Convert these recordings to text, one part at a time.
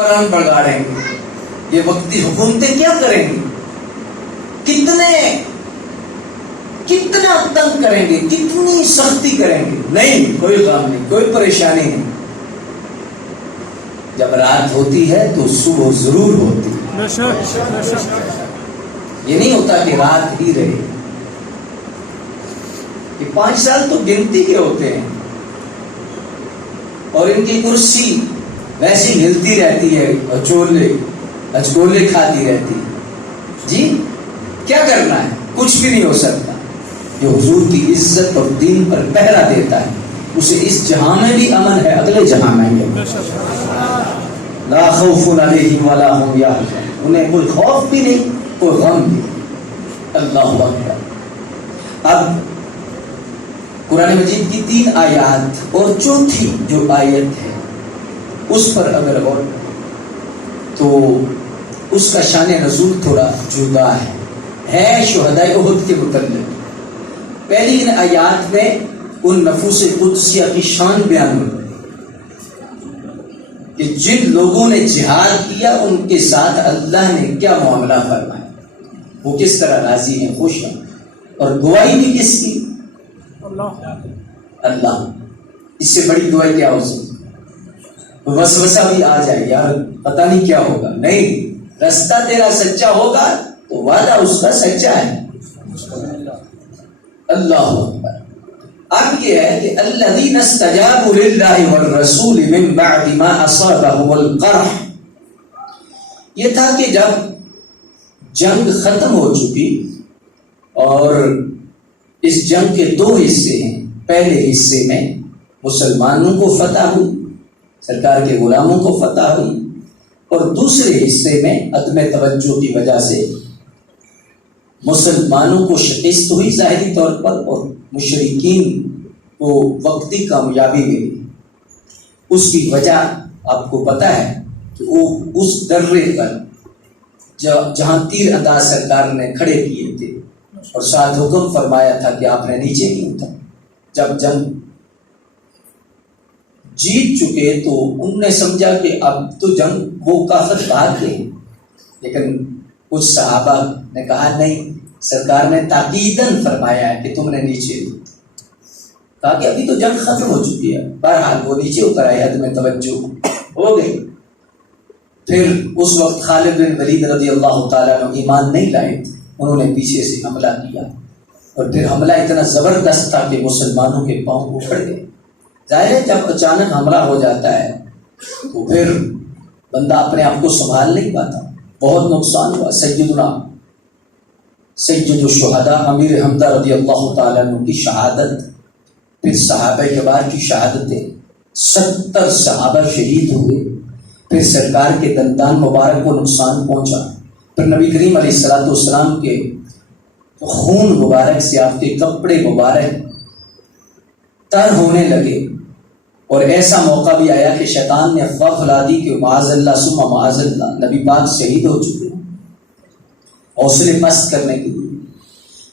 حکمران بگاڑیں گے، یہ وقتی حکومتیں کیا کریں گی، کتنا تنگ کریں گے، کتنی سختی کریں گے. نہیں، کوئی غم نہیں، کوئی پریشانی نہیں. جب رات ہوتی ہے تو صبح ضرور ہوتی ہے. یہ نہیں ہوتا کہ رات ہی رہے. یہ 5 سال تو گنتی کے ہوتے ہیں اور ان کی کرسی ویسی ملتی رہتی ہے، اچکولے کھاتی رہتی ہے. جی کیا کرنا ہے؟ کچھ بھی نہیں ہو سکتا. جو حضور کی عزت اور دین پر پہرا دیتا ہے اسے اس جہاں میں بھی امن ہے، اگلے جہاں میں بھی. لا خوف علیہم ولا هم یحزنون، انہیں کوئی خوف بھی نہیں، کوئی غم بھی. اللہ اکبر. اب قرآن مجید کی 3 آیات اور چوتھی جو آیت ہے اس پر اگر غور تو اس کا شان نزول تھوڑا جدا ہے شہداء احد کے متعلق. پہلی ان آیات میں ان نفوس قدسیہ کی شان بیان ہوئی کہ جن لوگوں نے جہاد کیا ان کے ساتھ اللہ نے کیا معاملہ فرمایا، وہ کس طرح راضی ہیں، خوش ہیں. اور گواہی بھی کس کی؟ اللہ. اس سے بڑی گواہی کیا ہو سکتی؟ وسوسہ بھی آ جائے یار پتہ نہیں کیا ہوگا. نہیں، رستہ تیرا سچا ہوگا تو وعدہ اس کا سچا ہے. اللہ اکبر. اب یہ ہے کہ الذین استجابوا للہ والرسول من بعد ما اصابهم القرح، یہ تھا کہ جب جنگ ختم ہو چکی اور اس جنگ کے 2 حصے ہیں. پہلے حصے میں مسلمانوں کو فتح ہوئی، سرکار کے غلاموں کو فتح ہوئی، اور دوسرے حصے میں عدم توجہ کی وجہ سے مسلمانوں کو شکست ہوئی ظاہری طور پر اور مشرکین کو وقتی کامیابی ملی. اس کی وجہ آپ کو پتہ ہے کہ وہ اس درے پر جہاں تیر انداز سرکار نے کھڑے کیے تھے اور ساتھ حکم فرمایا تھا کہ آپ نے نیچے کیوں تھا. جب جنگ جیت چکے تو انہوں نے سمجھا کہ اب تو جنگ وہ کافر بھاگ گئے، لیکن کچھ صحابہ نے کہا نہیں، سرکار نے تاکیداً فرمایا ہے کہ تم نے نیچے کہا کہ ابھی تو جنگ ختم ہو چکی ہے. بہرحال وہ نیچے اتر آئے، عدم توجہ ہو گئی. پھر اس وقت خالد بن ولید رضی اللہ تعالیٰ عنہ ایمان نہیں لائے تھے، انہوں نے پیچھے سے حملہ کیا اور پھر حملہ اتنا زبردست تھا کہ مسلمانوں کے پاؤں اکھڑ گئے. ظاہر ہے جب اچانک حملہ ہو جاتا ہے تو پھر بندہ اپنے آپ کو سنبھال نہیں پاتا. بہت نقصان ہوا. سید الشہداء امیر حمزہ رضی اللہ تعالیٰ عنہ کی شہادت، پھر صحابہ کبار کی شہادتیں، 70 صحابہ شہید ہوئے. پھر سرکار کے دندان مبارک کو نقصان پہنچا. پھر نبی کریم علیہ الصلوۃ والسلام کے خون مبارک سے آپ کے کپڑے مبارک تر ہونے لگے. اور ایسا موقع بھی آیا کہ شیطان نے افواہ پھیلا دی کہ معاذ اللہ ثم معاذ اللہ نبی پاک شہید ہو چکے ہیں، حوصلے پست کرنے کے لیے.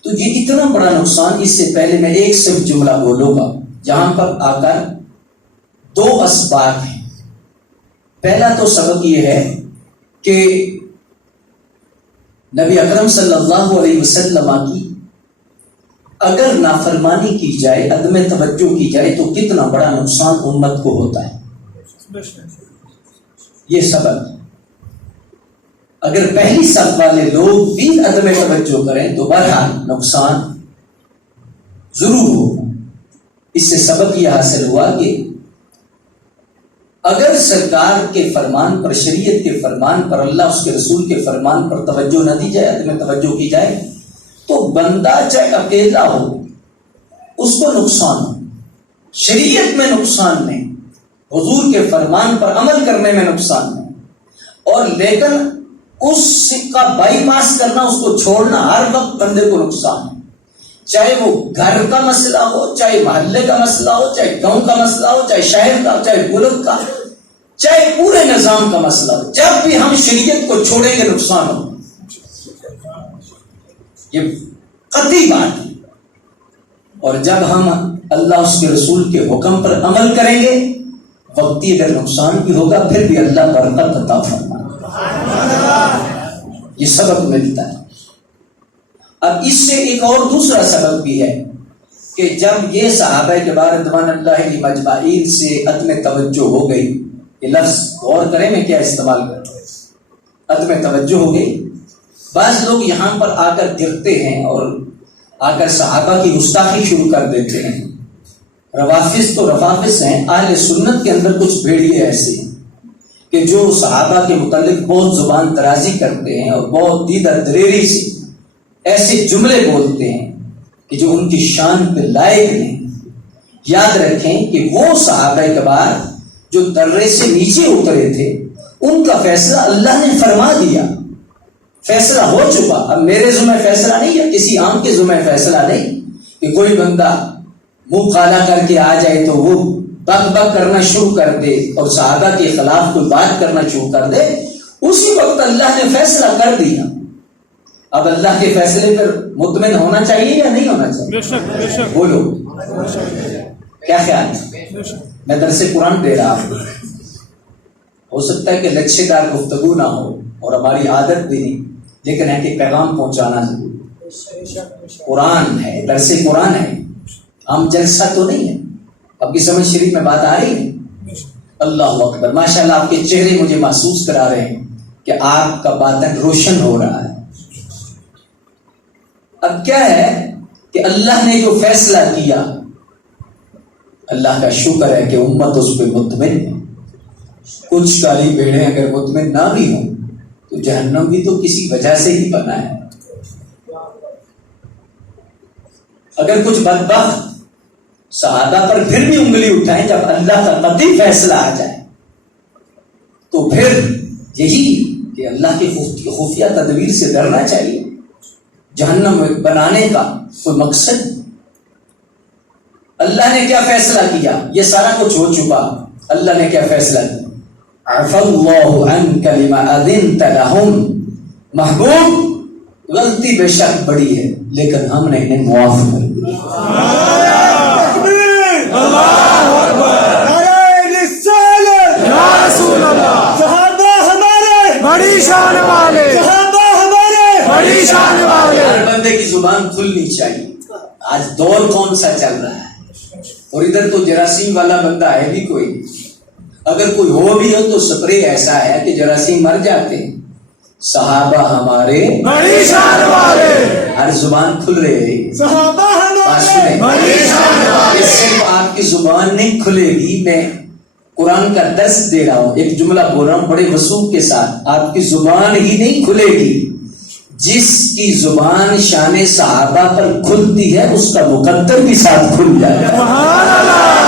تو یہ اتنا بڑا نقصان. اس سے پہلے میں ایک صرف جملہ بولوں گا جہاں پر آ کر 2 اسباب ہیں. پہلا تو سبق یہ ہے کہ نبی اکرم صلی اللہ علیہ وسلم کی اگر نافرمانی کی جائے، عدم توجہ کی جائے تو کتنا بڑا نقصان امت کو ہوتا ہے. یہ سبق. اگر پہلی صف والے لوگ بھی عدم توجہ کریں تو بہرحال نقصان ضرور ہوگا. اس سے سبق یہ حاصل ہوا کہ اگر سرکار کے فرمان پر، شریعت کے فرمان پر، اللہ اس کے رسول کے فرمان پر توجہ نہ دی جائے، عدم توجہ کی جائے تو بندہ چاہے اکیلا ہو اس کو نقصان ہو. شریعت میں نقصان نہیں، حضور کے فرمان پر عمل کرنے میں نقصان نہیں، اور لیکن اس کا بائی پاس کرنا، اس کو چھوڑنا ہر وقت بندے کو نقصان ہے. چاہے وہ گھر کا مسئلہ ہو، چاہے محلے کا مسئلہ ہو، چاہے گاؤں کا مسئلہ ہو، چاہے شہر کا، چاہے ملک کا، چاہے پورے نظام کا مسئلہ ہو. جب بھی ہم شریعت کو چھوڑیں گے نقصان ہو. یہ قطعی بات ہے. اور جب ہم اللہ اس کے رسول کے حکم پر عمل کریں گے وقتی اگر نقصان بھی ہوگا پھر بھی اللہ برکت عطا فرمائے. یہ سبق ملتا ہے. اب اس سے ایک اور دوسرا سبق بھی ہے کہ جب یہ صحابہ کرام رضوان اللہ علیہم اجمعین سے عدم توجہ ہو گئی، یہ لفظ غور کریں میں کیا استعمال کرتا ہوں، عدم توجہ ہو گئی. بعض لوگ یہاں پر آ کر گرتے ہیں اور آ کر صحابہ کی گستاخی شروع کر دیتے ہیں. روافظ تو روافظ ہیں، اہل سنت کے اندر کچھ بھیڑیے ایسے ہیں کہ جو صحابہ کے متعلق بہت زبان درازی کرتے ہیں اور بہت دیدہ دریری سے ایسے جملے بولتے ہیں کہ جو ان کی شان پہ لائق نہیں. یاد رکھیں کہ وہ صحابہ کرام جو درے سے نیچے اترے تھے ان کا فیصلہ اللہ نے فرما دیا، فیصلہ ہو چکا. اب میرے ذمہ فیصلہ نہیں یا کسی عام کے ذمہ فیصلہ نہیں کہ کوئی بندہ منہ کالا کر کے آ جائے تو وہ بک بک کرنا شروع کر دے اور صحابہ کے خلاف کوئی بات کرنا شروع کر دے. اسی وقت اللہ نے فیصلہ کر دیا. اب اللہ کے فیصلے پر مطمئن ہونا چاہیے یا نہیں ہونا چاہیے؟ بولو کیا خیال ہے؟ میں درس قرآن دے رہا ہوں، ہو سکتا ہے کہ لچھے دار گفتگو نہ ہو اور ہماری عادت بھی نہیں، لیکن ہے کہ پیغام پہنچانا ضروری. قرآن ہے، درس قرآن ہے، عام جلسہ تو نہیں ہے. اب کی سمجھ شریف میں بات آ رہی ہے؟ اللہ اکبر. ماشاءاللہ آپ کے چہرے مجھے محسوس کرا رہے ہیں کہ آپ کا باطن روشن ہو رہا ہے. اب کیا ہے کہ اللہ نے جو فیصلہ کیا، اللہ کا شکر ہے کہ امت اس پہ مطمئن ہے. کچھ کالی بھیڑیں اگر مطمئن نہ بھی ہوں تو جہنم بھی تو کسی وجہ سے ہی بنا ہے. اگر کچھ بدبخت صحابہ پر پھر بھی انگلی اٹھائیں جب اللہ کا قطعی فیصلہ آ جائے تو پھر یہی کہ اللہ کی خفیہ تدبیر سے ڈرنا چاہیے. جہنم بنانے کا کوئی مقصد. اللہ نے کیا فیصلہ کیا؟ یہ سارا کچھ ہو چکا. اللہ نے کیا فیصلہ کیا؟ عفا اللہ عنک لما اذنت لہم. محبوب غلطی بے شک بڑی ہے لیکن ہم نے انہیں معاف کر دیا. ہر بندے کی زبان کھلنی چاہیے. آج دور کون سا چل رہا ہے اور ادھر تو جراثیم والا بندہ ہے بھی کوئی. اگر کوئی ہو بھی ہو تو سپرے ایسا ہے کہ جراثیم مر جاتے ہیں. صحابہ ہمارے بڑی شان والے. ہر زبان کھل رہی ہے. صحابہ ہمارے بڑی شان والے. اس سے آپ کی زبان نہیں کھلے گی. میں قرآن کا درس دے رہا ہوں، ایک جملہ بول رہا ہوں بڑے وسوخ کے ساتھ. آپ کی زبان ہی نہیں کھلے گی. جس کی زبان شان صحابہ پر کھلتی ہے اس کا مقدر بھی ساتھ کھل جائے گا.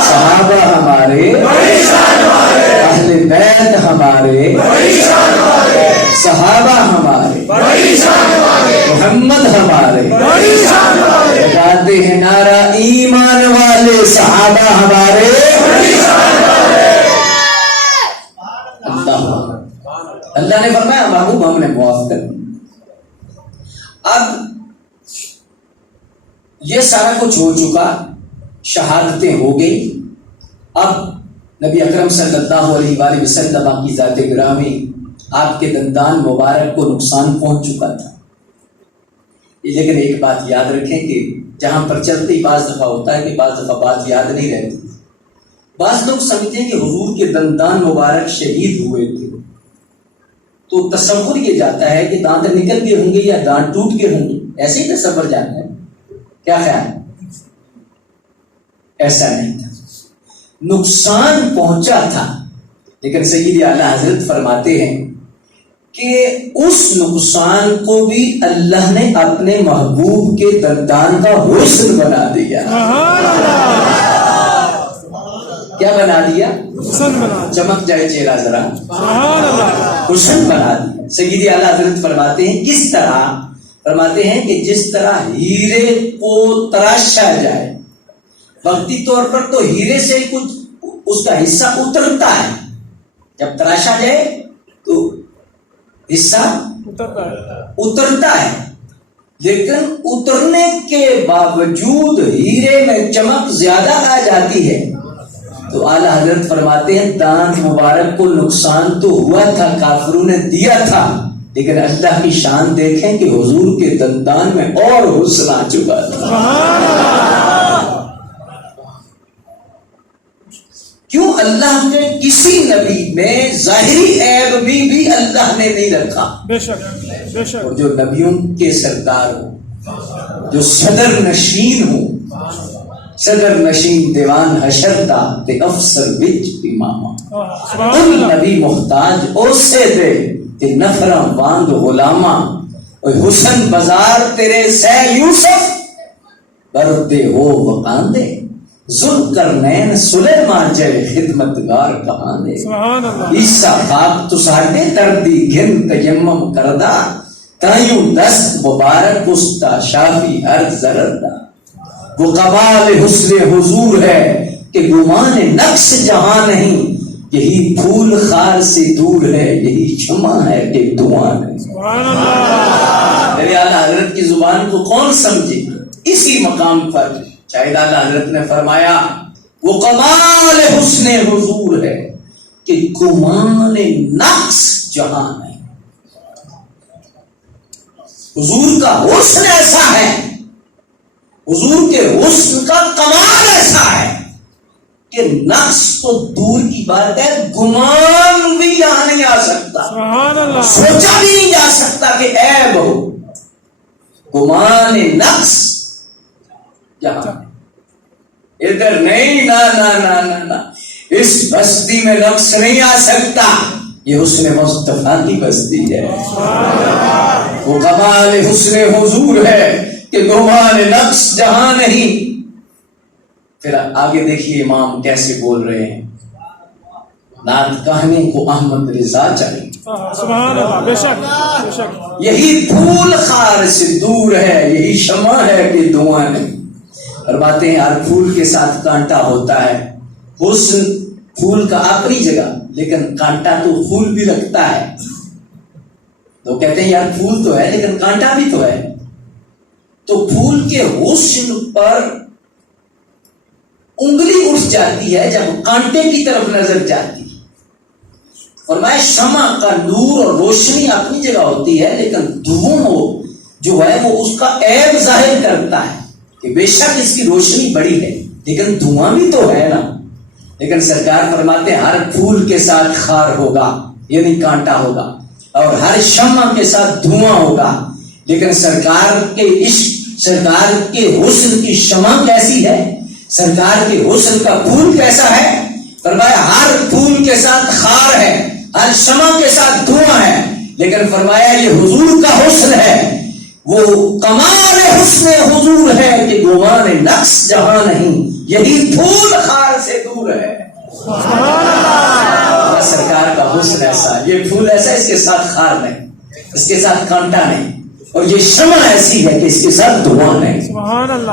صحابہ ہمارے بڑی شان والے، اہل بیت ہمارے بڑی شان والے، صحابہ ہمارے بڑی شان والے، محمد ہمارے بڑی شان والے. لگاتے ہیں نعرہ ایمان والے، صحابہ ہمارے بڑی شان والے. اللہ نے فرمایا محبوب ہم نے معاف کر دیا. اب یہ سارا کچھ ہو چکا، شہادتیں ہو گئی. اب نبی اکرم صلی اللہ علیہ وآلہ وسلم کی ذات گرامی آپ کے دندان مبارک کو نقصان پہنچ چکا تھا. لیکن ایک بات یاد رکھیں کہ جہاں پر چلتے ہی بعض دفعہ ہوتا ہے کہ بعض دفعہ بات یاد نہیں رہتی. بعض لوگ سمجھتے ہیں کہ حضور کے دندان مبارک شہید ہوئے تھے تو تصور یہ جاتا ہے کہ دانت نکل گئے ہوں گے یا دانت ٹوٹ گئے ہوں گے، ایسے ہی تصور جاتا ہے. کیا خیال؟ ایسا نہیں تھا. نقصان پہنچا تھا لیکن سید اعلیٰ حضرت فرماتے ہیں کہ اس نقصان کو بھی اللہ نے اپنے محبوب کے دندان کا حسن بنا دیا. کیا بنا دیا؟ چمک جائے چہرہ ذرا. حسن بنا دیا. سید اعلیٰ حضرت فرماتے ہیں کس طرح؟ فرماتے ہیں کہ جس طرح ہیرے کو تراشا جائے، وقتی طور پر تو ہیرے سے کچھ اس کا حصہ اترتا ہے، جب تراشا جائے تو حصہ اترتا ہے، لیکن اترنے کے باوجود ہیرے میں چمک زیادہ آ جاتی ہے. تو اعلیٰ حضرت فرماتے ہیں دانت مبارک کو نقصان تو ہوا تھا، کافروں نے دیا تھا، لیکن اللہ کی شان دیکھیں کہ حضور کے دندان میں اور حسن آ چکا تھا۔ کیوں؟ اللہ نے کسی نبی میں ظاہری عیب بھی اللہ نے نہیں رکھا۔ بے شک بے شک۔ اور جو نبیوں کے سردار ہو، جو صدر نشین ہو، صدر نشین دیوان حشر دا تے افسر وچ امامہ، ان نبی محتاج اوسے دے کہ نفراں باند غلاماں، حسن بازار تیرے سہ یوسف بردے ہو وقاندے، ذوالقرنین سلیمان جے خدمتگار کہاں دے، عیسیٰ پاک تو ساڈے دردی گھن تیمم کردہ، تائیوں دست مبارک استا شافی ہر ضرر دا، وہ کمال حسن حضور ہے کہ گمان نقص جہاں نہیں، یہی پھول خار سے دور ہے، یہی شمع ہے کہ دعا نہیں۔ میرے اعلیٰ حضرت کی زبان کو کون سمجھے؟ اسی مقام پر شاہد اعلیٰ حضرت نے فرمایا وہ کمال حسن حضور ہے کہ گمان نقص جہاں نہیں۔ حضور کا حسن ایسا ہے، حضور کے حسن کا کمال ایسا ہے کہ نقص تو دور کی بات ہے، گمان بھی یہاں نہیں آ سکتا، سوچا بھی نہیں جا سکتا کہ عیب ہو۔ گمان نقص یہاں ادھر نہیں، نا نا نا نا نا، اس بستی میں نقص نہیں آ سکتا، یہ حسن مصطفیٰ کی بستی ہے۔ وہ کمال حسن حضور ہے کہ گمان نقص جہاں نہیں۔ پھر آگے دیکھیے امام کیسے بول رہے ہیں، نعت کہنے کو احمد رضا چاہیے، سبحان اللہ، بے شک بے شک، یہی پھول خار سے دور ہے، یہی شمع ہے کہ دعا نہیں۔ فرماتے ہیں ہر پھول کے ساتھ کانٹا ہوتا ہے، حسن پھول کا اپنی جگہ، لیکن کانٹا تو پھول بھی رکھتا ہے۔ تو کہتے ہیں یار پھول تو ہے لیکن کانٹا بھی تو ہے، تو پھول کے حسن پر انگلی اٹھ جاتی ہے جب کانٹے کی طرف نظر جاتی ہے۔ فرمایا شمع کا نور اور روشنی اپنی جگہ ہوتی ہے، لیکن دھواں جو ہے وہ اس کا عیب ظاہر کرتا ہے کہ بے شک اس کی روشنی بڑی ہے لیکن دھواں بھی تو ہے نا۔ لیکن سرکار فرماتے ہیں ہر پھول کے ساتھ خار ہوگا یعنی کانٹا ہوگا، اور ہر شمع کے ساتھ دھواں ہوگا، لیکن سرکار کے عشق، سرکار کے حسن کی شمع کیسی ہے، سرکار کے حسن کا پھول کیسا ہے؟ فرمایا ہر پھول کے ساتھ خار ہے، ہر شمع کے ساتھ دھواں ہے، لیکن فرمایا یہ حضور کا حسن ہے، وہ کمال حسن حضور ہے کہ گمان نقص جہاں نہیں، یہی پھول خار سے دور ہے۔ سرکار کا حسن ایسا، یہ پھول ایسا، اس کے ساتھ خار نہیں، اس کے ساتھ کانٹا نہیں، اور یہ شمع ایسی ہے کہ اس کے ساتھ دھواں نہیں۔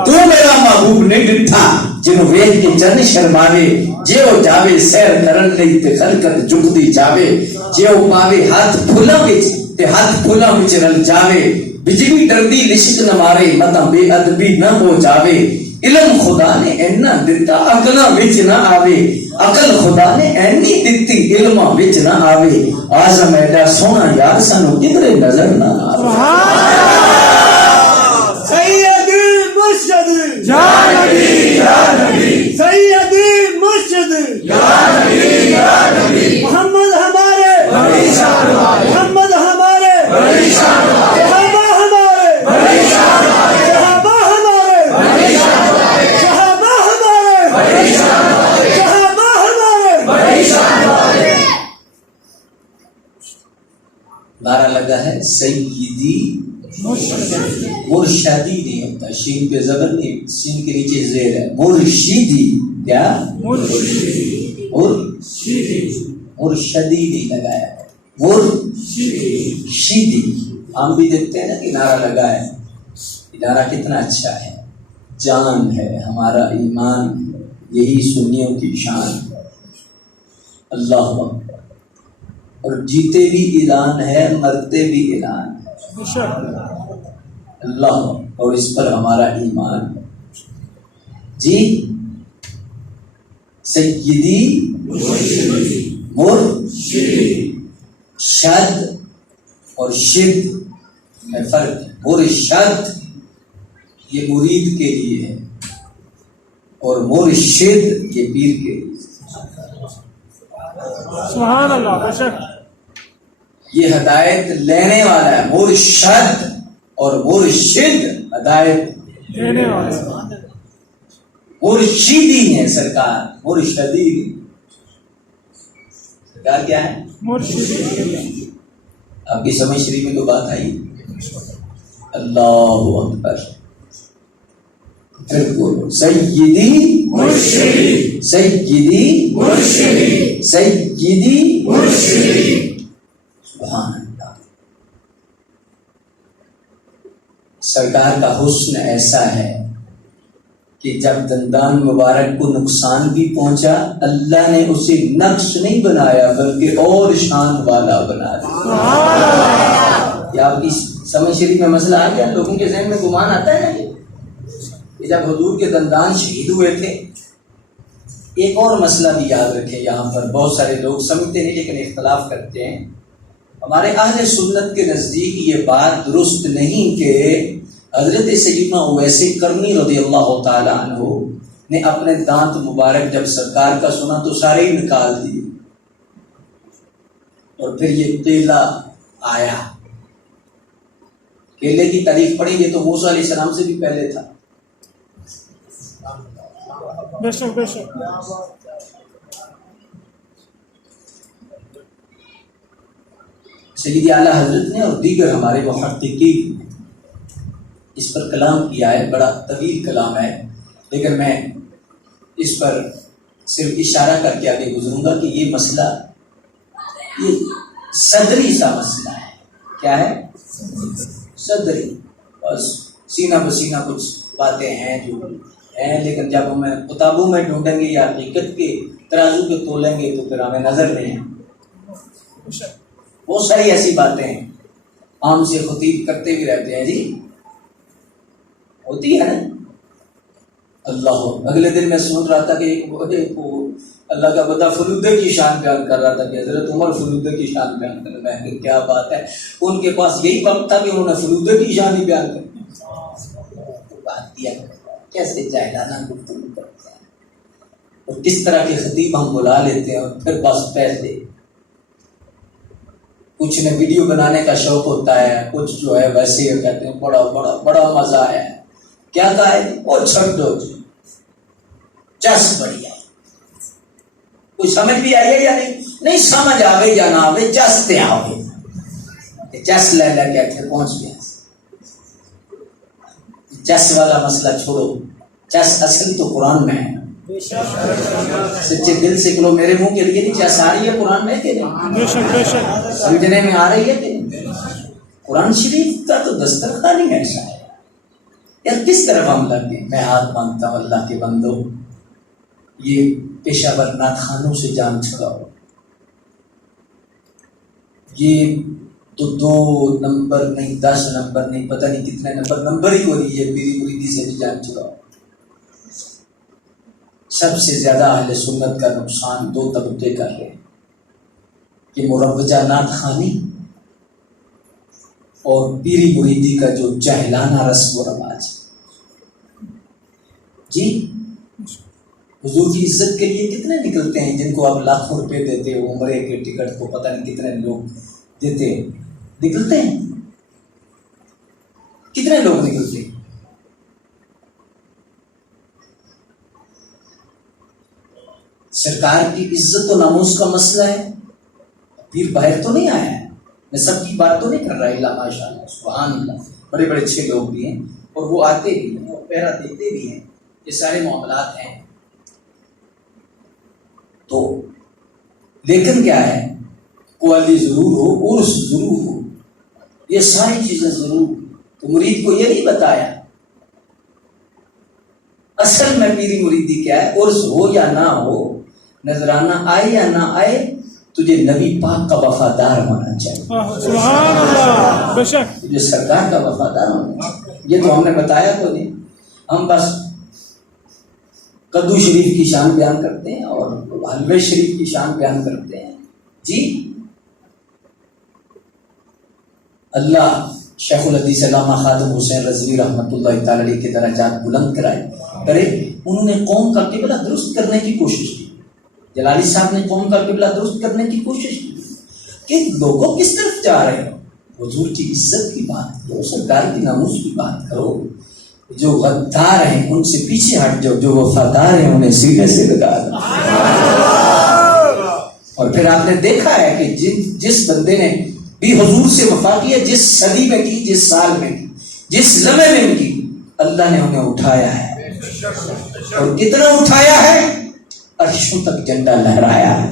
تو میرا محبوب نے ڈٹھا جنہوں ویکھ کے چن شرماوے، جے او جاوے سیر کرن لئی تے خلقت جھکدی جاوے، جے او پاوے ہاتھ پھلاں وچ تے ہاتھ پھلاں وچ رل جاوے، بجلی ڈردی لشک نہ مارے متا بے ادبی نہ ہو جاوے، علم خدا نے اینا دتا عقلاں وچ نہ آوے، عقل خدا نے اینی دتی علماں وچ نہ آوے، اعظم ایڈا سونا یار سانو کدھرے نظر نہ آوے۔ سیدی مرشد یا نبی یا نبی، سیدی مرشد یا نبی یا نبی، محمد ہمارے بڑی شان والے، محمد ہمارے بڑی شان والے، صحابہ ہمارے بڑی شان والے، صحابہ ہمارے بڑی شان والے، صحابہ ہمارے بڑی شان والے، صحابہ ہمارے بڑی شان والے۔ نعرہ لگا ہے سیدی مرشدی نہیں ہوتا، شین پہ زبر نہیں، سین کے نیچے زیر ہے، مرشدی، کیا مرشدی نہیں لگایا، مرشدی۔ ہم بھی دیکھتے ہیں نا کہ نعرہ لگا ہے، نعرہ کتنا اچھا ہے، جان ہے ہمارا ایمان ہے، یہی سنیوں کی شان ہے، اللہ اکبر۔ اور جیتے بھی اعلان ہے، مرتے بھی اعلان ہے، اللہ، اور اس پر ہمارا ایمان ہے۔ جی سیدی مرشد اور شد میں فرق ہے. مرشد یہ مرید کے لیے ہے اور مرشد یہ پیر کے لیے. سبحان اللہ. بے شک یہ ہدایت لینے والا ہے مرشد اور مرشد ہدایت دینے والا. مرشدی ہے سرکار, مرشدی سرکار کیا ہے؟ مرشد. آپ کی سمجھ شریف میں تو بات آئی. اللہ اکبر. پھر بولو سیدی مرشدی سیدی مرشدی سیدی مرشدی. سبحان اللہ. سرکار کا حسن ایسا ہے کہ جب دندان مبارک کو نقصان بھی پہنچا, اللہ نے اسے نقش نہیں بنایا بلکہ اور شان والا بنا دیا. کیا آپ کی سمجھ شریف میں مسئلہ آ گیا؟ لوگوں کے ذہن میں گمان آتا ہے نا کہ جب حضور کے دندان شہید ہوئے تھے. ایک اور مسئلہ بھی یاد رکھیں, یہاں پر بہت سارے لوگ سمجھتے نہیں لیکن اختلاف کرتے ہیں. ہمارے اہل سنت کے نزدیک یہ بات درست نہیں کہ حضرت سیدنا اویس کرنی رضی اللہ تعالی عنہ نے اپنے دانت مبارک جب سرکار کا سنا تو سارے ہی نکال دیے, اور پھر یہ کیلا آیا. کیلے کی تعریف پڑھیں گے تو موسیٰ علیہ السلام سے بھی پہلے تھا. بے شک بے شک. سیدی اعلیٰ حضرت نے اور دیگر ہمارے محققین نے اس پر کلام کیا ہے, بڑا طویل کلام ہے, لیکن میں اس پر صرف اشارہ کر کے آگے گزروں گا کہ یہ مسئلہ یہ صدری سا مسئلہ ہے. کیا ہے؟ صدری. بس سینہ بسینہ کچھ باتیں ہیں جو ہیں, لیکن جب ہمیں کتابوں میں ڈھونڈیں گے یا حقیقت کے ترازو پہ تولیں گے تو پھر ہمیں نظر نہیں ہے. بہت ساری ایسی باتیں ہیں عام سے خطیب کرتے بھی رہتے ہیں, جی ہوتی ہے نا. اللہ اگلے دن میں سن رہا تھا کہ اللہ کا بندہ فلودے کی شان بیان کر رہا تھا کہ حضرت عمر فلودے کی شان بیان کر رہا ہے. کیا بات ہے, ان کے پاس یہی وقت تھا کہ انہوں نے فلودے کی شان ہی بیان کر بات کیا. کیسے جاہلانہ گفتگو کرتے ہیں, اور کس طرح کے خطیب ہم بلا لیتے ہیں, اور پھر بس پیسے. کچھ نے ویڈیو بنانے کا شوق ہوتا ہے, کچھ جو ہے ویسے ہی کہتے ہیں بڑا بڑا بڑا مزہ ہے. کیا کہا ہے؟ اور چھٹ دو جی, چس بڑھیا. کوئی سمجھ بھی آئی ہے یا نہیں سمجھ آوے یا نہ آوے, چس تے آوے. چس لے لے کے پھر پہنچ گیا. چس والا مسئلہ چھوڑو, چس اصل تو قرآن میں ہے. سچے دل سے بولو میرے منہ کے لیے نہیں چس آ رہی ہے قرآن میں کہ نہیں؟ سمجھنے میں آ رہی ہے کہ نہیں؟ قرآن شریف کا تو دسترخوان ہی ایسا ہے یار. کس طرف ہم لگ گئے؟ میں ہاتھ مانگتا ہوں اللہ کے بندو, یہ پیشہ ور نعت خوانوں سے جان چھڑاؤ. یہ تو 2 نمبر نہیں 10 نمبر نہیں پتہ نہیں کتنے نمبر ہی ہو رہی ہے. میری مریدی سے بھی جان چھڑاؤ. سب سے زیادہ اہل سنت کا نقصان 2 طبقے کر رہے ہیں کہ مروجہ نعت خوانی اور پیری مریدی کا جو جاہلانہ رسم و رواج. جی حضور کی عزت کے لیے کتنے نکلتے ہیں جن کو آپ لاکھوں روپے دیتے ہو, عمرے کے ٹکٹ کو پتہ نہیں کتنے لوگ دیتے ہیں, نکلتے ہیں کتنے لوگ نکلتے ہیں. سرکار کی عزت و ناموس کا مسئلہ ہے. پیر باہر تو نہیں آیا ہے, میں سب کی بات تو نہیں کر رہا, اللہ ماشاء اللہ سبحان اللہ, بڑے بڑے اچھے لوگ بھی ہیں اور وہ آتے بھی ہیں اور پہرا دیتے بھی ہیں. یہ سارے معاملات ہیں. تو لیکن کیا ہے, قوالی ضرور ہو, عرس ضرور ہو, یہ ساری چیزیں ضرور. تو مرید کو یہ نہیں بتایا اصل میں میری مریدی کیا ہے. عرس ہو یا نہ ہو, نذرانہ آئے یا نہ آئے, تجھے نبی پاک کا وفادار ہونا چاہیے. سبحان اللہ. بے شک تجھے سرکار کا وفادار ہونا چاہیے. یہ تو ہم نے بتایا تو نہیں, ہم بس کدو شریف کی شان بیان کرتے ہیں اور حلوے شریف کی شان بیان کرتے ہیں. جی اللہ شیخ الحدیث علامہ خادم حسین رضوی رحمۃ اللہ تعالی علیہ کے درجات بلند کرے. انہوں نے قوم کا قبلہ درست کرنے کی کوشش کی. جلالی صاحب نے قوم کا قبلہ درست کرنے کی کوشش کی کہ لوگوں کس طرف جا رہے ہو. حضور کی عزت کی بات کرو, سرکار کی ناموس کی بات کرو. جو غدار ہیں ان سے پیچھے ہٹ جاؤ, جو وفادار ہیں انہیں سیدھے سے لگا دو. اور پھر آپ نے دیکھا ہے کہ جس بندے نے بھی حضور سے وفا کی ہے, جس صدی میں کی, جس سال میں کی, جس لمحے میں کی, اللہ نے انہیں اٹھایا ہے. اور کتنا اٹھایا ہے, عرشوں تک جھنڈا لہرایا ہے.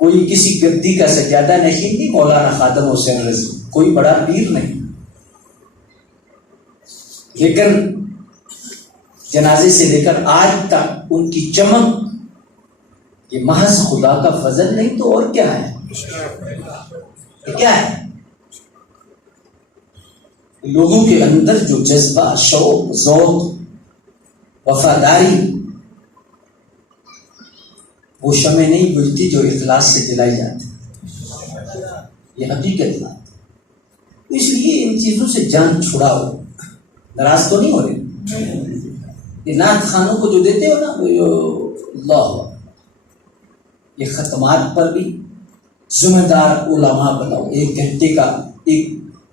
کوئی کسی گدی کا سجادہ نہیں مولانا خادم حسین رضوی, کوئی بڑا پیر نہیں, لیکن جنازے سے لے کر آج تک ان کی چمک یہ محض خدا کا فضل نہیں تو اور کیا ہے. یہ کیا ہے؟ لوگوں کے اندر جو جذبہ, شوق, ذوق, وفاداری, وہ شمع نہیں بجھتی جو اخلاص سے جلائی جاتی. یہ حقیقت بات. اس لیے ان چیزوں سے جان چھڑاؤ. ناراض تو نہیں ہو رہے؟ یہ نعت خانوں کو جو دیتے ہو نا, اللہ, یہ ختمات پر بھی ذمہ دار علماء بناؤ. 1 گھنٹے کا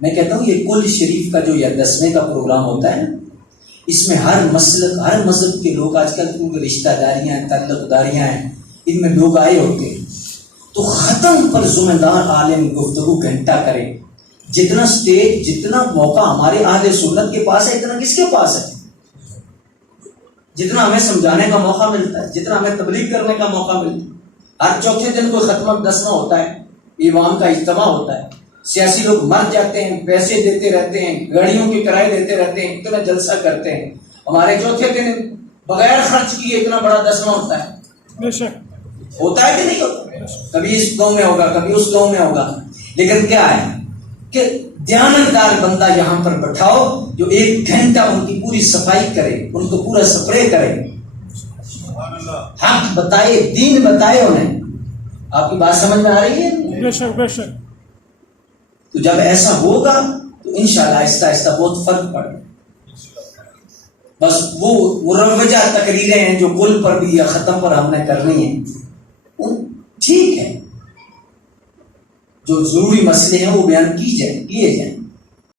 میں کہتا ہوں یہ کل شریف کا جو یا 10ویں کا پروگرام ہوتا ہے نا, اس میں ہر مسلک, ہر مذہب کے لوگ, آج کل کیونکہ رشتہ داریاں ہیں, تعلق داریاں ہیں, ان میں لوگ آئے ہوتے ہیں, تو ختم پر ذمہ دار عالم گفتگو گھنٹہ کرے. جتنا سٹیج, جتنا موقع ہمارے اہل سنت کے پاس ہے, اتنا کس کے پاس ہے؟ جتنا ہمیں سمجھانے کا موقع ملتا ہے, جتنا ہمیں تبلیغ کرنے کا موقع ملتا ہے. ہر چوتھے دن کوئی ختمہ 10واں ہوتا ہے, امام کا اجتماع ہوتا ہے, سیاسی لوگ مر جاتے ہیں, پیسے دیتے رہتے ہیں, گاڑیوں کے کرائے دیتے رہتے ہیں, اتنا جلسہ کرتے ہیں. ہمارے چوتھے دن بغیر خرچ کیے اتنا بڑا 10واں ہوتا ہے. ہوتا ہے کہ نہیں ہوتا؟ کبھی اس گاؤں میں ہوگا, کبھی اس گاؤں میں ہوگا. لیکن کیا ہے کہ دیانتدار بندہ یہاں پر بٹھاؤ جو 1 گھنٹہ ان کی پوری صفائی کرے, ان کو پورا سپرے کرے, حق بتائے, دین بتائے انہیں. آپ کی بات سمجھ میں آ رہی ہے؟ بے شک, بے شک. تو جب ایسا ہوگا تو انشاءاللہ آہستہ آہستہ بہت فرق پڑے گا. بس وہ مروجہ تقریریں ہیں جو کل پر بھی یا ختم پر ہم نے کرنی ہیں, ٹھیک ہے, جو ضروری مسئلے ہیں وہ بیان کیے جائیں.